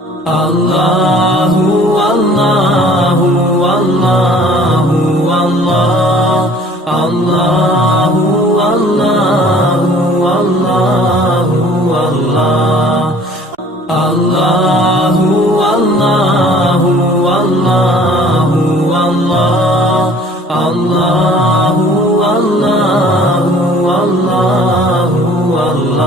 Allahu Allahu Allahu Allah Allahu Allahu Allahu Allah Allahu Allahu Allahu Allah Allahu Allahu Allahu Allah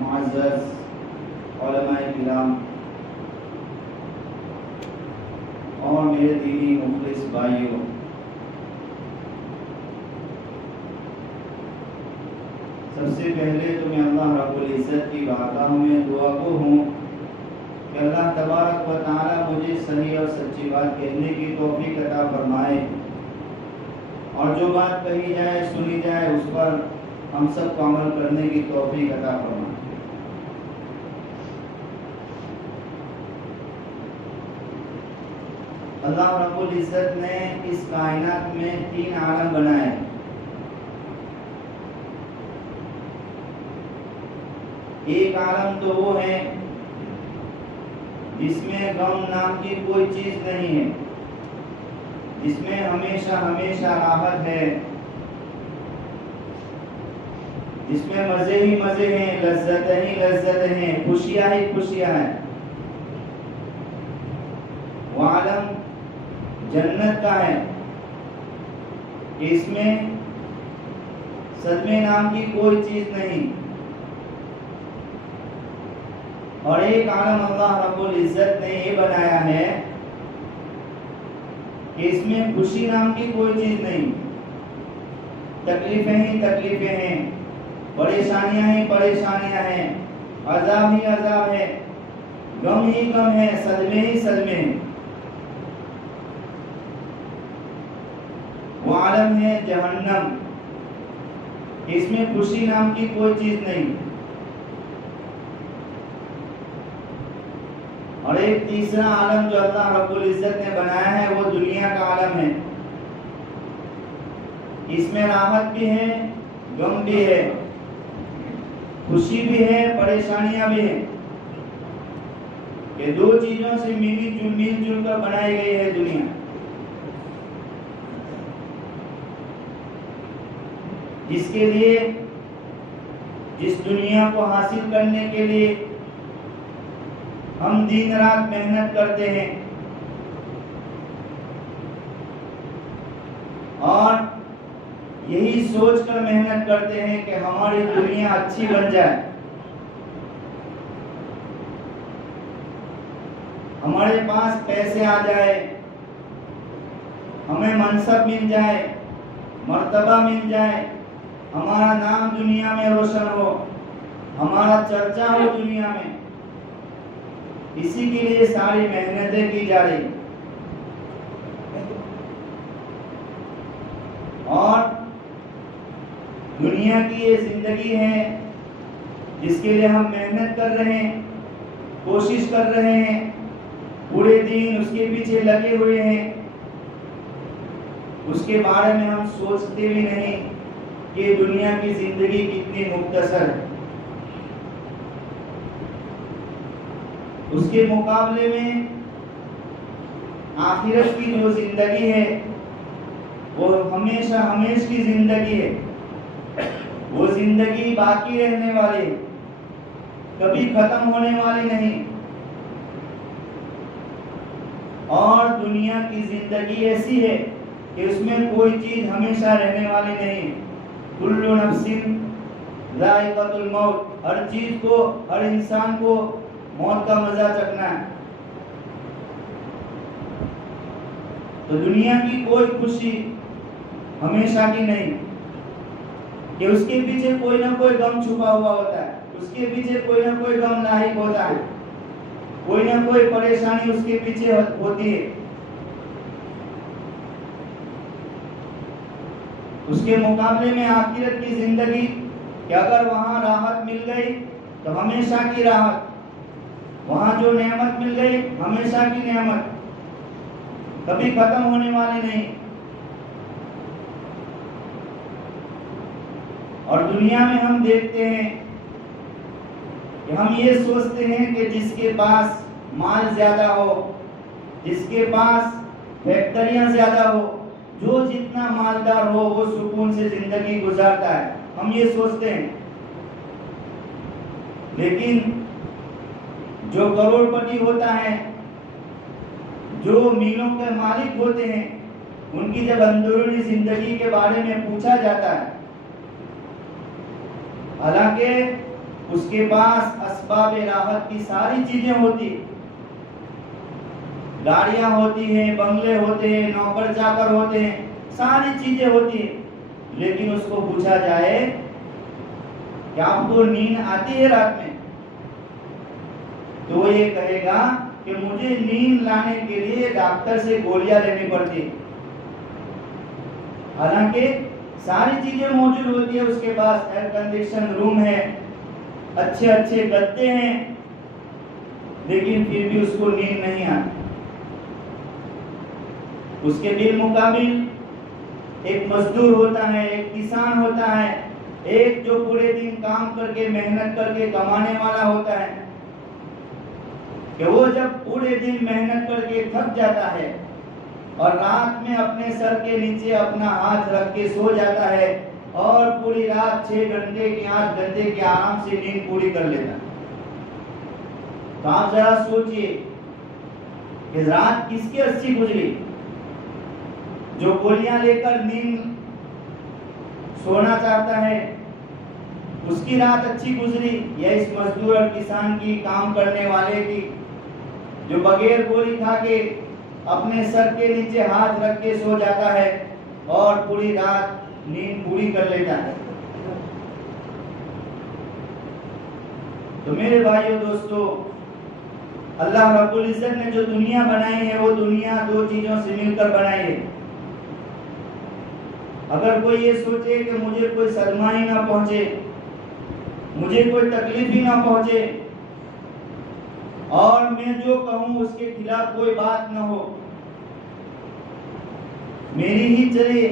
मुअज़्ज़ज़ उलमाए किराम और मेरे दीनी मुखलिस भाइयों, सबसे पहले तो मैं अल्लाह रब्बुल इज़्ज़त की बारगाह में दुआ गो हूँ कि अल्लाह तबारक व तआला मुझे सही और सच्ची बात कहने की तौफीक अता फरमाए और जो बात कही जाए सुनी जाए उस पर हम सब को अमल करने की तौफीक अता फरमाए। अल्लाह रब्बुल इज़्ज़त ने इस कायनात में 3 आलम बनाए। एक आलम तो वो है जिसमें गम नाम की कोई चीज नहीं है, जिसमें हमेशा हमेशा राहत है, जिसमें मजे ही मजे हैं, लज्जत ही लज्जत हैं, खुशियां ही खुशियां हैं। वो आलम जन्नत का है, इसमें सदमे नाम की कोई चीज नहीं। और एक आलम अल्लाह रब्बुल इज़्ज़त ने ये बनाया है कि इसमें खुशी नाम की कोई चीज नहीं, तकलीफें ही तकलीफें हैं, परेशानियां ही परेशानियां हैं, अजाब ही अजाब है, गम ही गम है, सदमे ही सदमे हैं। वो आलम है जहन्नम, इसमें खुशी नाम की कोई चीज नहीं। और एक तीसरा आलम जो अल्लाह रब्बुल इज़्ज़त ने बनाया है वो दुनिया का आलम है। इसमें राहत भी है, गम भी है, खुशी भी है, परेशानियां भी है। ये दो चीजों से मिलजुल कर बनाई गई है दुनिया। जिसके लिए, जिस दुनिया को हासिल करने के लिए हम दिन रात मेहनत करते हैं और यही सोचकर मेहनत करते हैं कि हमारी दुनिया अच्छी बन जाए, हमारे पास पैसे आ जाए, हमें मनसब मिल जाए, मर्तबा मिल जाए, हमारा नाम दुनिया में रोशन हो, हमारा चर्चा हो दुनिया में। इसी के लिए सारी मेहनतें की जा रही। और दुनिया की ये जिंदगी है जिसके लिए हम मेहनत कर रहे हैं, कोशिश कर रहे हैं, पूरे दिन उसके पीछे लगे हुए हैं, उसके बारे में हम सोचते भी नहीं कि दुनिया की जिंदगी कितनी मुख्तसर है। उसके मुकाबले में आखिरत की जो जिंदगी है वो हमेशा हमेश की जिंदगी है। वो जिंदगी बाकी रहने वाली, कभी खत्म होने वाली नहीं। और दुनिया की जिंदगी ऐसी है कि उसमें कोई चीज हमेशा रहने वाली नहीं। कुल्लु नफ्सिन ज़ाइक़तुल मौत, हर चीज को, हर इंसान को मौत का मजा चखना है। तो दुनिया की कोई खुशी हमेशा की नहीं, कि उसके पीछे कोई ना कोई गम छुपा हुआ होता है, उसके पीछे कोई ना कोई गम लाहिक होता है, कोई ना कोई परेशानी उसके पीछे होती है। उसके मुकाबले में आखिरत की जिंदगी, कि अगर वहां राहत मिल गई तो हमेशा की राहत, वहां जो नेमत मिल गई हमेशा की नेमत, कभी खत्म होने वाली नहीं। और दुनिया में हम देखते हैं कि हम ये सोचते हैं कि जिसके पास माल ज्यादा हो, जिसके पास फैक्ट्रियां ज्यादा हो, जो जितना मालदार हो वो सुकून से जिंदगी गुजारता है, हम ये सोचते हैं। लेकिन जो करोड़पति होता है, जो मीलों के मालिक होते हैं, उनकी जब अंदरूनी जिंदगी के बारे में पूछा जाता है, हालांकि उसके पास असबाब राहत की सारी चीजें होती, गाड़ियां होती हैं, बंगले होते हैं, नौकर चाकर होते हैं, सारी चीजें होती हैं, लेकिन उसको पूछा जाए कि आपको नींद आती है रात में, तो वो ये कहेगा कि मुझे नींद लाने के लिए डॉक्टर से गोलियां लेनी पड़ती। हालांकि सारी चीजें मौजूद होती है, उसके पास एयर कंडीशन रूम है, अच्छे अच्छे गद्दे हैं, लेकिन फिर भी उसको नींद नहीं आती। उसके बिलमुकाबिल एक मजदूर होता है, एक किसान होता है, एक जो पूरे दिन काम करके मेहनत करके कमाने वाला होता है, कि वो जब पूरे दिन मेहनत करके थक जाता है और रात में अपने सर के नीचे अपना हाथ रख के सो जाता है और पूरी रात 6 घंटे की 8 घंटे की आराम से नींद पूरी कर लेता है। तो आप जरा सोचिए कि रात किसकी अच्छी गुजरी, जो गोलियां लेकर नींद सोना चाहता है उसकी रात अच्छी गुजरी, या इस मजदूर और किसान की, काम करने वाले की, जो बगैर गोली खा के अपने सर के नीचे हाथ रख के सो जाता है और पूरी रात नींद पूरी कर लेता है। तो मेरे भाइयों दोस्तों, अल्लाह रब्बुल इज्जत ने जो दुनिया बनाई है वो दुनिया 2 चीजों से मिलकर बनाई है। अगर कोई ये सोचे कि मुझे कोई सदमा ही ना पहुंचे, मुझे कोई तकलीफ ही ना पहुंचे और मैं जो कहूं उसके खिलाफ कोई बात ना हो, मेरी ही चले,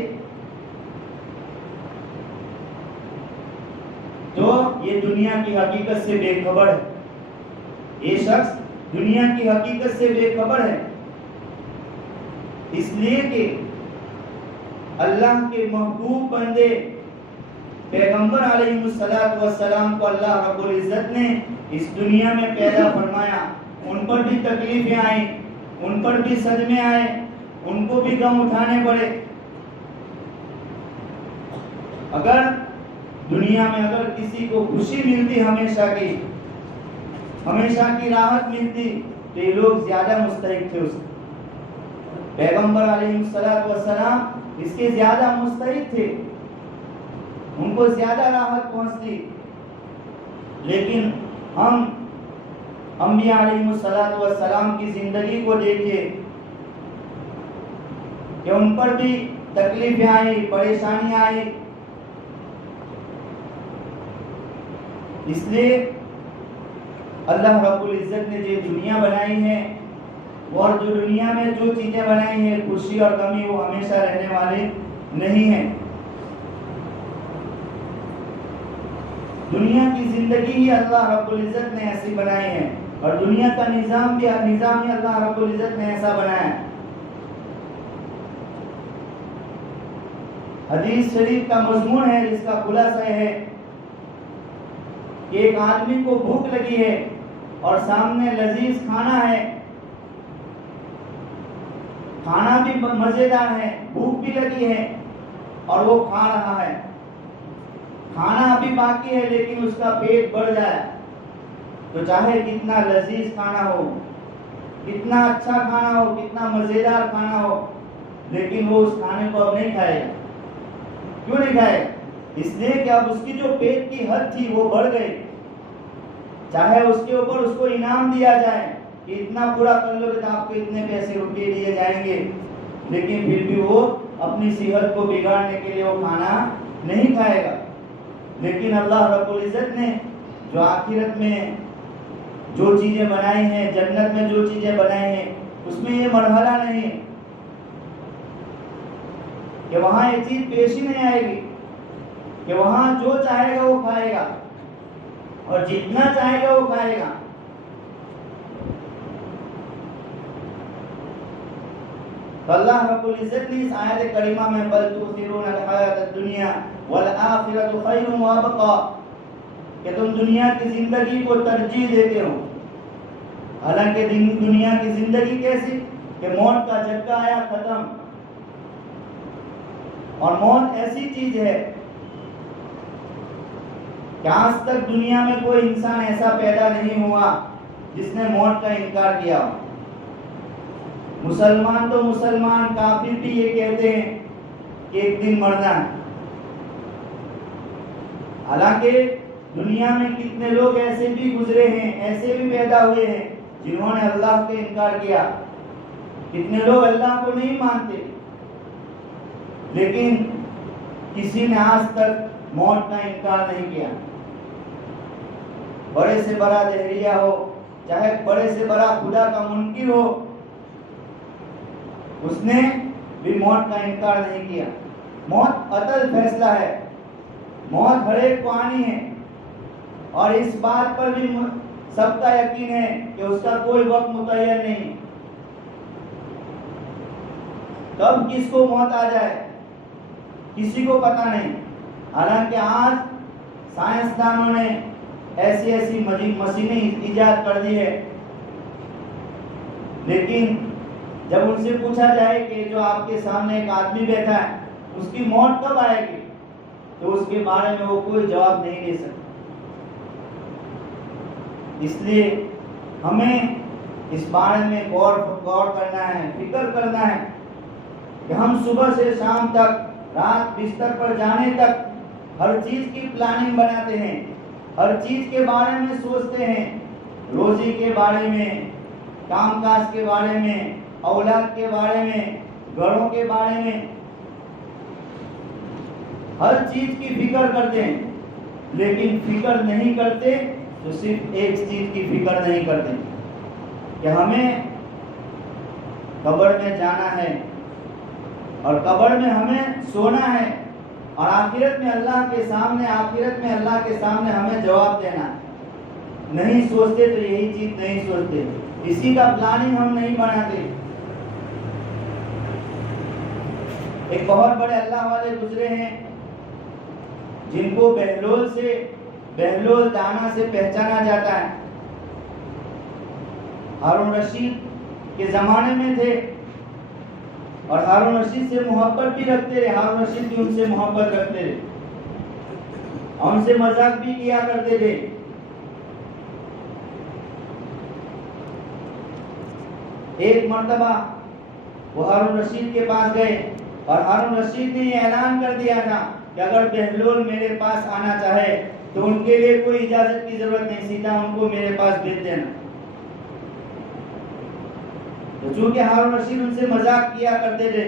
तो ये दुनिया की हकीकत से बेखबर है। ये शख्स दुनिया की हकीकत से बेखबर है, इसलिए कि अल्लाह के महबूब बंदे पैगंबर अलैहिस्सलातु वस्सलाम को अल्लाह रब्बुल इज्जत ने इस दुनिया में पैदा फरमाया। उन पर भी तकलीफें आई, उन पर भी सदमे आए, उनको भी गम उठाने पड़े। अगर दुनिया में अगर किसी को खुशी मिलती, हमेशा की राहत मिलती, तो ये लोग ज्यादा मुस्तहिक थे उसके। पैगंबर अलैहिस्सलातु वस्सलाम इसके ज्यादा मुस्तहिक थे, उनको ज्यादा राहत पहुंचती। लेकिन हम अंबिया अलैहिस्सलातु वस्सलाम की जिंदगी को देखिए कि उन पर भी तकलीफें आई, परेशानियां आई। इसलिए अल्लाह रब्बुल इज्जत ने जो दुनिया बनाई है और जो दुनिया में जो चीजें बनाई हैं, खुशी और गमी, वो हमेशा रहने वाली नहीं है। दुनिया की जिंदगी ही अल्लाह रब्बुल इज्जत ने ऐसी बनाई है और दुनिया का निजाम भी अल्लाह रब्बुल इज्जत ने ऐसा बनाया। हदीस शरीफ का मजमून है जिसका खुलासा है कि एक आदमी को भूख लगी है और सामने लजीज खाना है, खाना भी मजेदार है, भूख भी लगी है और वो खा रहा है। खाना अभी बाकी है लेकिन उसका पेट भर जाए, तो चाहे कितना लजीज खाना हो, कितना अच्छा खाना हो, कितना मजेदार खाना हो, लेकिन वो उस खाने को अब नहीं खाएगा। क्यों नहीं खाएगा? इसलिए कि अब उसकी जो पेट की हद थी वो बढ़ गई। चाहे उसके ऊपर उसको इनाम दिया जाए कि इतना पूरा कर लोगे तो आपको इतने पैसे रुपये दिए जाएंगे, लेकिन फिर भी वो अपनी सेहत को बिगाड़ने के लिए वो खाना नहीं खाएगा। लेकिन अल्लाह रब्बुल इज्जत ने जो आखिरत में जो चीजें बनाई हैं, जन्नत में जो चीजें बनाई हैं, उसमें ये मरहला नहीं है कि वहां एक चीज पेश ही नहीं आएगी कि वहां जो चाहेगा वो खाएगा और जितना चाहेगा वो खाएगा। तो अल्लाह रब्बुल इज्जत ने इस आयत करीमा में बल तुसिरून अल हयात दुनिया वल आखिरतु खैरुन व अबका, कि तुम दुनिया की जिंदगी को तरजीह देते हो। हालांकि दुनिया की जिंदगी कैसी कि मौत का झटका आया, खत्म। और मौत ऐसी चीज है कि आज तक दुनिया में कोई इंसान ऐसा पैदा नहीं हुआ जिसने मौत का इनकार किया हो। मुसलमान तो मुसलमान, काफिर भी ये कहते हैं कि एक दिन मरना है। हालांकि दुनिया में कितने लोग ऐसे भी गुजरे हैं, ऐसे भी पैदा हुए हैं जिन्होंने अल्लाह का इनकार किया। कितने लोग अल्लाह को नहीं मानते, लेकिन किसी ने आज तक मौत का इनकार नहीं किया। बड़े से बड़ा दहरिया हो, चाहे बड़े से बड़ा खुदा का मुनकिर हो, उसने भी मौत का इनकार नहीं किया। मौत अतल फैसला है, मौत हर एक को आनी है और इस बात पर भी सबका यकीन है कि उसका कोई वक्त मुतय्यन नहीं, कब किसको मौत आ जाए किसी को पता नहीं। हालांकि आज साइंसदानों ने ऐसी ऐसी मशीनें इजाद कर दी है, लेकिन जब उनसे पूछा जाए कि जो आपके सामने एक आदमी बैठा है उसकी मौत कब आएगी, तो उसके बारे में वो कोई जवाब नहीं दे सकते। इसलिए हमें इस बारे में गौर करना है, फिक्र करना है कि हम सुबह से शाम तक, रात बिस्तर पर जाने तक हर चीज की प्लानिंग बनाते हैं, हर चीज के बारे में सोचते हैं, रोजी के बारे में, कामकाज के बारे में, औलाद के बारे में, घरों के बारे में, हर चीज की फिक्र करते हैं। लेकिन फिक्र नहीं करते तो सिर्फ एक चीज की फिक्र नहीं करते कि हमें कब्र में जाना है और कब्र में हमें सोना है और आखिरत में अल्लाह के सामने हमें जवाब देना है। नहीं सोचते तो यही चीज नहीं सोचते, इसी का प्लानिंग हम नहीं बनाते। एक बहुत बड़े अल्लाह वाले गुजरे हैं जिनको बहलोल दाना से पहचाना जाता है। हारून रशीद के जमाने में थे और हारून रशीद से मोहब्बत भी रखते रहे, हारून रशीद भी उनसे मोहब्बत रखते रहे और उनसे मजाक भी किया करते थे। एक मर्तबा वो हारून रशीद के पास गए और हारून रशीद ने ये ऐलान कर दिया था कि अगर बहलोल मेरे पास आना चाहे तो उनके लिए कोई इजाजत की जरूरत नहीं, सीधा उनको मेरे पास भेज देना। तो चूंकि हारून रशीद उनसे मजाक किया करते थे,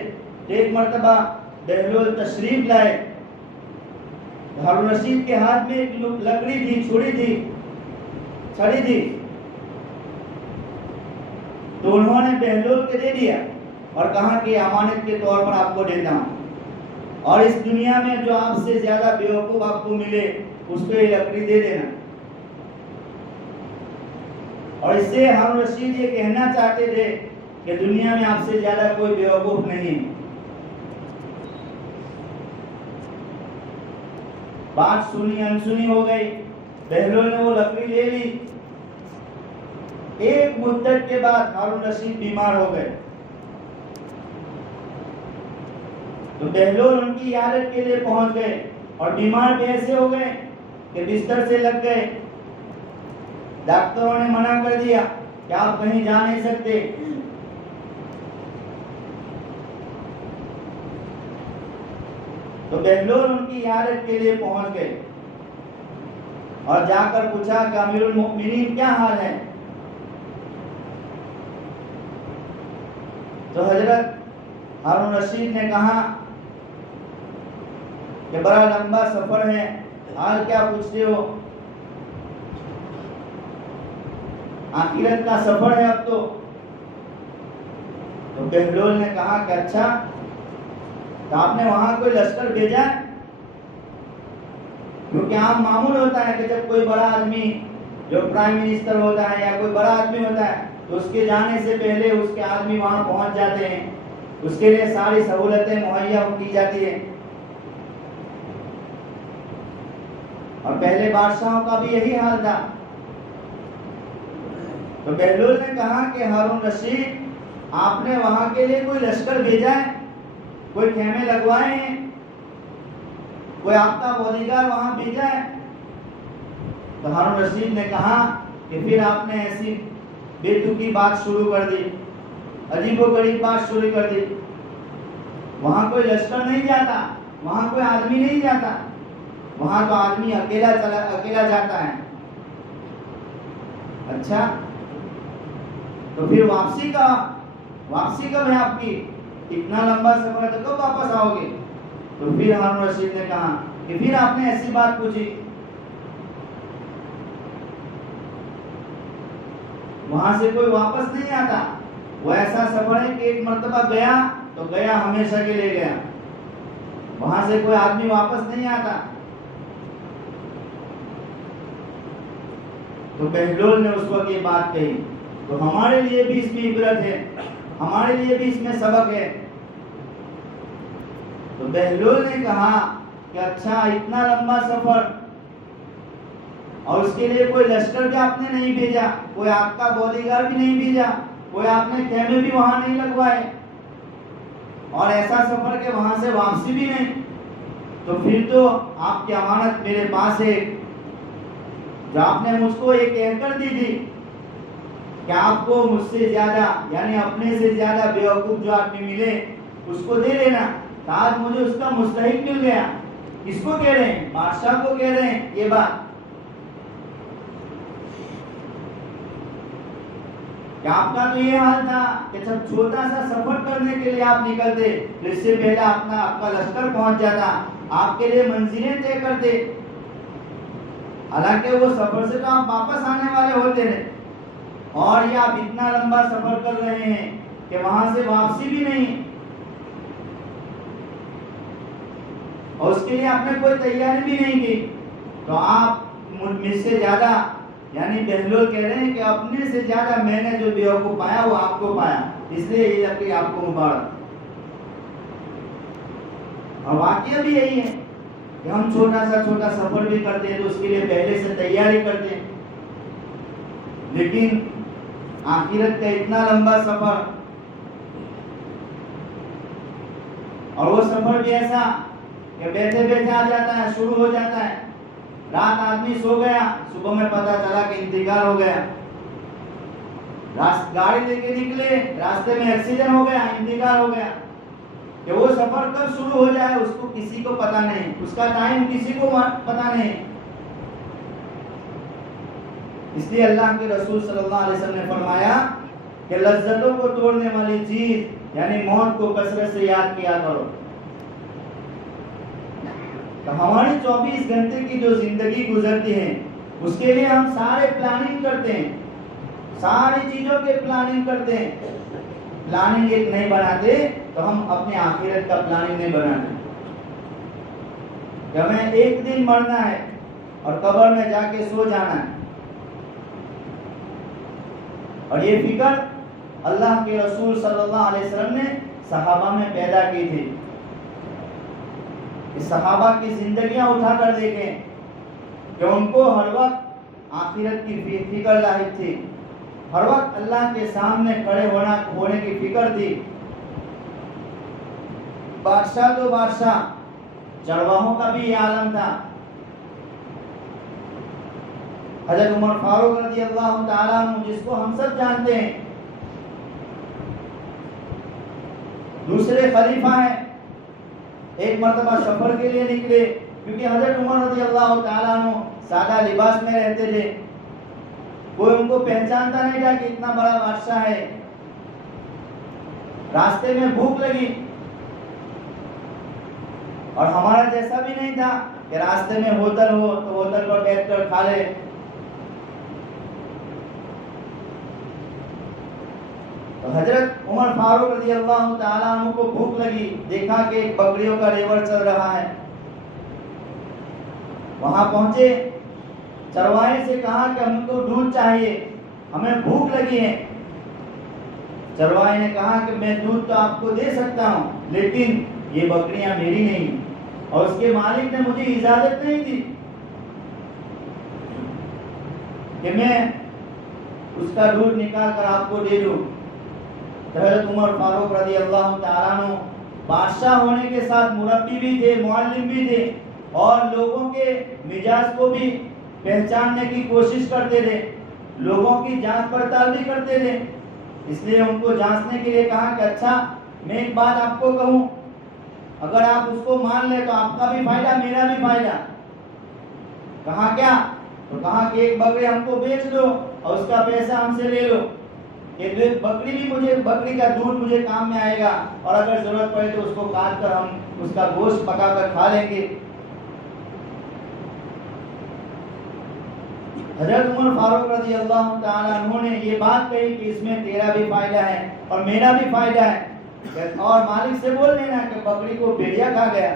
एक मर्तबा बहलोल तशरीफ लाए, हारून रशीद के हाथ में एक लकड़ी थी, छड़ी थी, तो उन्होंने बहलोल के दे दिया और कहा कि अमानत के तौर पर आपको देता हूं, और इस दुनिया में जो आपसे ज्यादा बेवकूफ आपको मिले उसको ये लकड़ी दे देना। और इससे हारून रशीद ये कहना चाहते थे कि दुनिया में आपसे ज्यादा कोई बेवकूफ नहीं। बात सुनी अनसुनी हो गई, बहलोल ने वो लकड़ी ले ली। एक मुद्दत के बाद हारून रशीद बीमार हो गए, तो बहलोल उनकी इयादत के लिए पहुंच गए और बीमार भी ऐसे हो गए कि बिस्तर से लग गए। डॉक्टरों ने मना कर दिया कि आप कहीं जा नहीं सकते। तो बहलोल उनकी इयादत के लिए पहुंच गए और जाकर पूछा कि अमीरुल मोमिनीन क्या हाल है। तो हजरत हारून रशीद ने कहा कि बड़ा लंबा सफर है, हाल क्या पूछते हो, आखिरत का सफर है अब तो। बहलोल ने कहा कि अच्छा, तो आपने वहां कोई लश्कर भेजा है? क्योंकि आम मामूल होता है कि जब कोई बड़ा आदमी जो प्राइम मिनिस्टर होता है या कोई बड़ा आदमी होता है तो उसके जाने से पहले उसके आदमी वहां पहुंच जाते हैं, उसके लिए सारी सहूलतें मुहैया की जाती है। और पहले बादशाहों का भी यही हाल था। तो बहलोल ने कहा कि हारून रशीद, आपने वहां के लिए कोई लश्कर भेजा है, कोई खेमे लगवाए हैं, कोई आपका बॉडीगार्ड वहां भेजा है? तो हारून रशीद ने कहा कि फिर आपने ऐसी बेतुकी बात शुरू कर दी, अजीबोगरीब बात शुरू कर दी। वहां कोई लश्कर नहीं जाता, वहां कोई आदमी नहीं जाता, वहां तो आदमी अकेला जाता है। अच्छा, तो फिर वापसी कब है आपकी? इतना लंबा सफर है तो कब वापस आओगे? तो फिर हारून रशीद ने कहा कि फिर आपने ऐसी बात पूछी। वहां से कोई वापस नहीं आता, वो ऐसा सफर है कि एक मर्तबा गया तो गया, हमेशा के लिए गया। वहां से कोई आदमी वापस नहीं आता। तो बहलोल ने उस वक्त ये बात कही। तो हमारे लिए भी इसमें इबरत है, हमारे लिए भी इसमें सबक है। तो बहलोल ने कहा कि अच्छा, इतना लंबा सफर और उसके लिए कोई लश्कर भी आपने नहीं भेजा, कोई आपका बॉडीगार्ड भी नहीं भेजा, कोई आपने खेमे भी वहां नहीं लगवाए, और ऐसा सफर के वहां से वापसी भी नहीं, तो फिर तो आपकी अमानत मेरे पास है जो आपने मुझको ये कहकर दी थी कि आपको मुझसे ज्यादा यानी अपने से ज्यादा बेवकूफ जो आदमी मिले उसको दे देना। तो आज मुझे उसका मुस्तहिक मिल गया। किसको कह रहे हैं? बादशाह को कह रहे हैं ये बात। क्या आपका तो ये हाल था कि जब छोटा सा सफर करने के लिए आप निकलते तो इससे पहले आपका लश्कर पहुंच जाता, आपके लिए मंजिलें तय करते। हालांकि वो सफर से तो आप वापस आने वाले होते हैं, और ये आप इतना लंबा सफर कर रहे हैं कि वहां से वापसी भी नहीं, और उसके लिए आपने कोई तैयारी भी नहीं की। तो आप मुझसे ज्यादा यानी बहलोल कह रहे हैं कि अपने से ज्यादा मैंने जो बेवकूफ पाया वो आपको पाया, इसलिए ये लकड़ी आपको मुबारक। और वाकया भी यही है कि हम छोटा सफर भी करते हैं तो उसके लिए पहले से तैयारी करते हैं, लेकिन आखिरत का इतना लंबा सफर, और वो सफर भी ऐसा कि बैठे बैठे आ जाता है, शुरू हो जाता है। रात आदमी सो गया, सुबह में पता चला कि इंतकाल हो गया। गाड़ी लेके निकले, रास्ते में एक्सीडेंट हो गया, इंतकाल हो गया। कि वो सफर कब शुरू हो जाए उसको किसी को पता नहीं, उसका टाइम किसी को पता नहीं। इसलिए अल्लाह के रसूल सल्लल्लाहु अलैहि वसल्लम ने फरमाया कि लज्जतों को तोड़ने वाली चीज यानी मौत को कसरत से याद किया करो। तो हमारी 24 घंटे की जो जिंदगी गुजरती है उसके लिए हम सारे प्लानिंग करते हैं, सारी चीजों के प्लानिंग करते हैं। प्लानिंग एक नहीं बनाते तो हम अपने आखिरत का प्लानिंग नहीं बनाते। कि हमें एक दिन मरना है और कब्र में जाके सो जाना है, और ये फिक्र अल्लाह के रसूल सल्लल्लाहु अलैहि वसल्लम ने सहाबा में पैदा की थी। इस सहाबा की जिंदगियां उठाकर देखें कि उनको हर वक्त आखिरत की फिक्र लाहिक थी, हर वक्त अल्लाह के सामने खड़े होने की फिक्र थी। बादशाह तो बादशाह, चरवाहों का भी ये आलम था। हजरत उमर फारूक रज़ी अल्लाह ताला अन्हु, जिसको हम सब जानते हैं, दूसरे खलीफा हैं, एक मर्तबा सफर के लिए निकले, क्योंकि हजरत उमर रज़ी अल्लाह ताला अन्हु सादा लिबास में रहते थे, कोई उनको पहचानता नहीं था कि इतना बड़ा बादशाह है। रास्ते में भूख लगी और हमारा जैसा भी नहीं था कि रास्ते में होटल हो तो होटल पर बैठकर खा ले। तो हजरत उमर फारूक रज़ी अल्लाह ताला अन्हु को भूख लगी, देखा कि एक बकरियों का रेवड़ चल रहा है। वहां पहुंचे, चरवाहे से कहा कि हमको दूध चाहिए, हमें भूख लगी है। चरवाहे ने कहा कि मैं दूध तो आपको दे सकता हूं, लेकिन ये बकरियां मेरी नहीं, और उसके मालिक ने मुझे इजाजत नहीं दी कि मैं उसका दूध निकाल कर आपको दे दूं। हज़रत उमर फारूक रज़ी अल्लाह ताला अन्हु बादशाह होने के साथ मुरब्बी भी थे, मुअल्लिम भी थे, और लोगों के मिजाज को भी पहचानने की कोशिश करते थे, लोगों की जांच पड़ताल भी करते थे। इसलिए उनको जांचने के लिए कहा कि अच्छा, मैं एक बात आपको कहूं, अगर आप उसको मान ले तो आपका भी फायदा, मेरा भी फायदा। कहा क्या? तो कहा कि एक बकरी हमको बेच दो और उसका पैसा हमसे ले लो। ये बकरी भी मुझे, बकरी का दूध मुझे काम में आएगा, और अगर जरूरत पड़े तो उसको काट कर हम उसका गोश्त पका कर खा लेंगे। हजरत उमर फारूक रज़ी अल्लाह ताला अन्हु ने ये बात कही कि इसमें तेरा भी फायदा है और मेरा भी फायदा है, और मालिक से बोल देना कि बकरी को भेड़िया खा गया।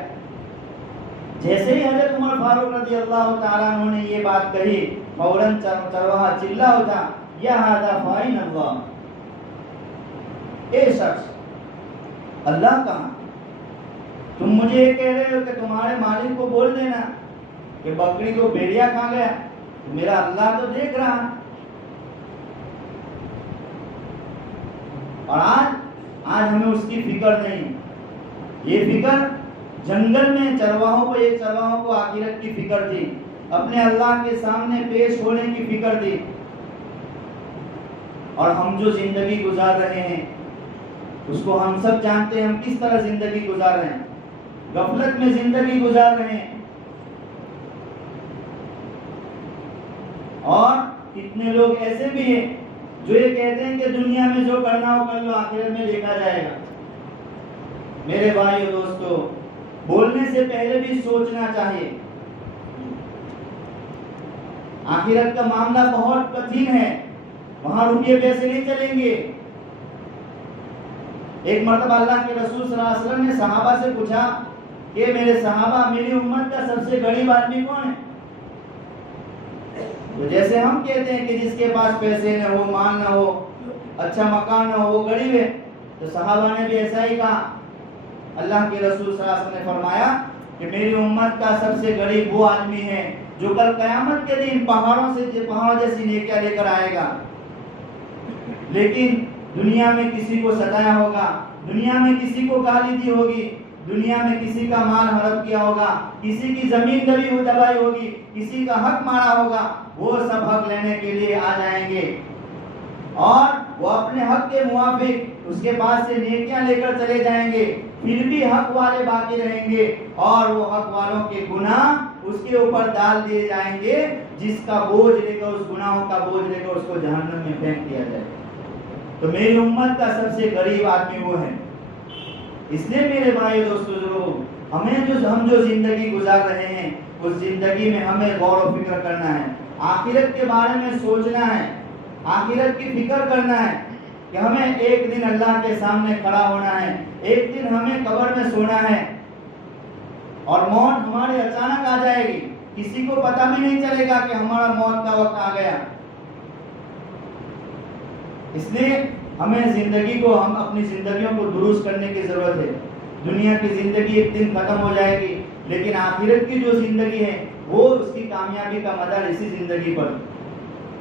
जैसे ही हजरत उमर फारूक रज़ी अल्लाह ताला अन्हु ने ये बात कही, फौरन चरवाहा चिल्ला उठा, या हादा फाइन अल्लाह, ए शख्स, अल्लाह कहाँ? तुम मुझे ये कह रहे हो कि तुम्हारे मालिक को बोल देना कि बकरी को भेड़िया खा गया, मेरा अल्लाह तो देख रहा। और आज हमें उसकी फिक्र नहीं। ये फिक्र जंगल में चरवाहों को आखिरत की फिक्र थी, अपने अल्लाह के सामने पेश होने की फिक्र थी। और हम जो जिंदगी गुजार रहे हैं उसको हम सब जानते हैं, हम किस तरह जिंदगी गुजार रहे हैं, गफलत में जिंदगी गुजार रहे हैं। और कितने लोग ऐसे भी हैं जो ये कहते हैं कि दुनिया में जो करना हो कर लो, आखिरत में देखा जाएगा। मेरे भाइयों दोस्तों, बोलने से पहले भी सोचना चाहिए। आखिरत का मामला बहुत कठिन है, वहां रुपये पैसे नहीं चलेंगे। एक मर्तबा अल्लाह के रसूल सल्लल्लाहु अलैहि वसल्लम ने सहाबा से पूछा कि मेरे सहाबा, मेरी उम्मत का सबसे गरीब आदमी कौन है? तो जैसे हम कहते हैं कि जिसके पास पैसे न हो, माल न हो, अच्छा मकान न हो, वो गरीब है, तो सहाबा ने भी ऐसा ही कहा। अल्लाह के रसूल सल्लल्लाहु अलैहि वसल्लम ने फरमाया कि मेरी उम्मत का सबसे गरीब वो आदमी है जो कल कयामत के दिन पहाड़ों जैसी नेकियां लेकर आएगा, लेकिन दुनिया में किसी को सताया होगा, दुनिया में किसी को गाली दी होगी, दुनिया में किसी का माल हड़प किया होगा, किसी की जमीन दबाई होगी, किसी का हक मारा होगा, वो सब हक लेने के लिए आ जाएंगे और वो अपने हक के मुआफिक उसके पास से नेकियां लेकर चले जाएंगे। फिर भी हक वाले बाकी रहेंगे और वो हक वालों के गुनाह उसके ऊपर डाल दिए जाएंगे, जिसका बोझ लेकर, उस गुनाहों का बोझ लेकर उसको जहन्नम में फेंक दिया जाएगा। तो मेरी उम्मत का सबसे गरीब आदमी वो है। इसलिए मेरे भाई दोस्तों, हम जो जिंदगी गुजार रहे हैं उस जिंदगी में हमें गौर और फिक्र करना है, आखिरत के बारे में सोचना है, आखिरत की फिक्र करना है कि हमें एक दिन अल्लाह के सामने खड़ा होना है, एक दिन हमें कब्र में सोना है और मौत हमारे अचानक आ जाएगी, किसी को पता भी नहीं चलेगा कि हमारा मौत का वक्त आ गया। इसलिए हमें जिंदगी को, हम अपनी जिंदगियों को दुरुस्त करने की जरूरत है। दुनिया की जिंदगी एक दिन खत्म हो जाएगी, लेकिन आखिरत की जो जिंदगी है वो, उसकी कामयाबी का मदार इसी जिंदगी पर।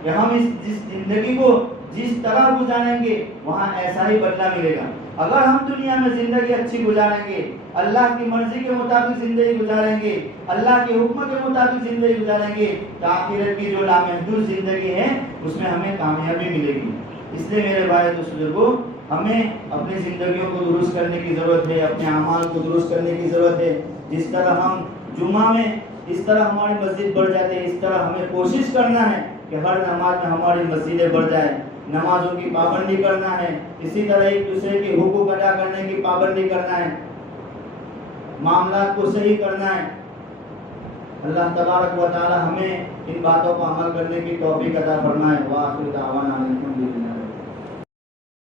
कि हम जिस जिंदगी को जिस तरह गुजारेंगे वहाँ ऐसा ही बदला मिलेगा। अगर हम दुनिया में जिंदगी अच्छी गुजारेंगे, अल्लाह की मर्जी के मुताबिक जिंदगी गुजारेंगे, अल्लाह के हुक्म के मुताबिक जिंदगी गुजारेंगे, तो आखिरत की जो लामहदूद जिंदगी है उसमें हमें कामयाबी मिलेगी। इसलिए मेरे भाई बुजुर्गों, हमें अपनी जिंदगियों को दुरुस्त करने की जरूरत है, अपने अमाल को दुरुस्त करने की जरूरत है। जिस तरह हम जुमा में, इस तरह हमारी मस्जिद बढ़ जाती है, इस तरह हमें कोशिश करना है कि हर नमाज में हमारी मस्जिदें बढ़ जाए, नमाजों की पाबंदी करना है। इसी तरह एक दूसरे के हुकूक अदा करने की पाबंदी करना है, मामला को सही करना है। अल्लाह तबारक व तआला हमें इन बातों को अमल करने की तौफीक अता फरमाए। व आखिर दावाना